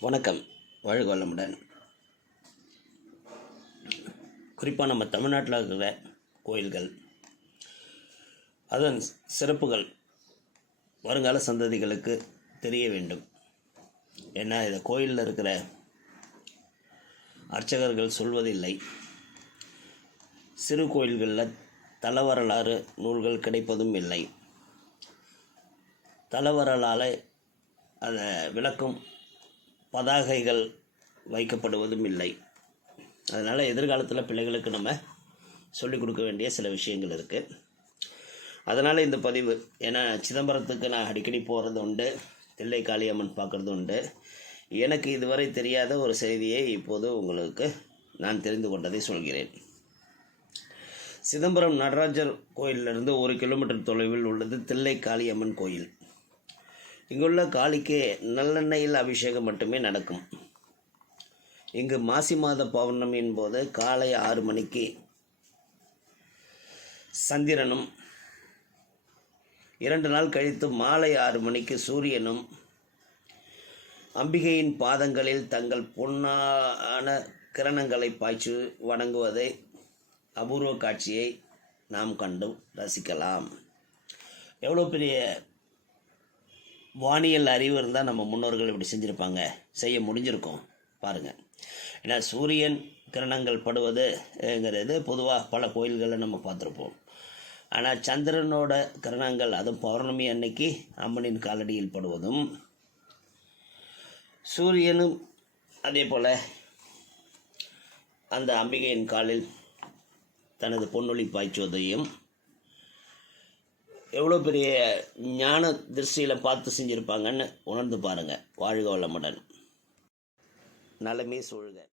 வணக்கம். வாழ்க வளமுடன். குறிப்பாக நம்ம தமிழ்நாட்டில் இருக்கிற கோயில்கள் அதன் சிறப்புகள் வருங்கால சந்ததிகளுக்கு தெரிய வேண்டும். ஏன்னா இதை கோயிலில் இருக்கிற அர்ச்சகர்கள் சொல்வதில்லை. சிறு கோயில்களில் தலவரலாறு நூல்கள் கிடைப்பதும் இல்லை. தலவரலால் அதை விளக்கும் பதாகைகள் வைக்கப்படுவதும் இல்லை அதனால் எதிர்காலத்தில் பிள்ளைகளுக்கு நம்ம சொல்லிக் கொடுக்க வேண்டிய சில விஷயங்கள் இருக்குது அதனால் இந்த பதிவு ஏன்னா சிதம்பரத்துக்கு நான் அடிக்கடி போகிறது உண்டு தில்லை காளியம்மன் பார்க்குறது உண்டு. எனக்கு இதுவரை தெரியாத ஒரு செய்தியை இப்போது உங்களுக்கு நான் தெரிந்து கொண்டதை சொல்கிறேன். சிதம்பரம் நடராஜர் கோயிலிருந்து ஒரு கிலோமீட்டர் தொலைவில் உள்ளது தில்லை காளியம்மன் கோயில். இங்குள்ள காளிக்கு நல்லெண்ணெயில் அபிஷேகம் மட்டுமே நடக்கும். இங்கு மாசி மாத பௌர்ணமியின் போது காலை ஆறு மணிக்கு சந்திரனும் இரண்டு நாள் கழித்து மாலை ஆறு மணிக்கு சூரியனும் அம்பிகையின் பாதங்களில் தங்கள் பொன்னான கிரணங்களை பாய்ச்சி வணங்குவதை அபூர்வ காட்சியை நாம் கண்டு ரசிக்கலாம். எவ்வளோ பெரிய வானியல் அறிவு இருந்தால் நம்ம முன்னோர்கள் இப்படி செஞ்சுருப்பாங்க. செய்ய முடிஞ்சிருக்கும். பாருங்கள் ஏன்னா சூரியன் கிரணங்கள் படுவதுங்கிறது பொதுவாக பல கோயில்களில் நம்ம பார்த்துருப்போம். ஆனால் சந்திரனோட கிரணங்கள் அதுவும் பௌர்ணமி அன்னைக்கு அம்மனின் காலடியில் படுவதும் சூரியனும் அதே போல் அந்த அம்பிகையின் காலில் தனது பொன்னொழி பாய்ச்சுவதையும் எவ்வளோ பெரிய ஞான திருஷ்டியில் பார்த்து செஞ்சுருப்பாங்கன்னு உணர்ந்து பாருங்கள் வாழ்க வளமுடன். நலமே சூழ்க.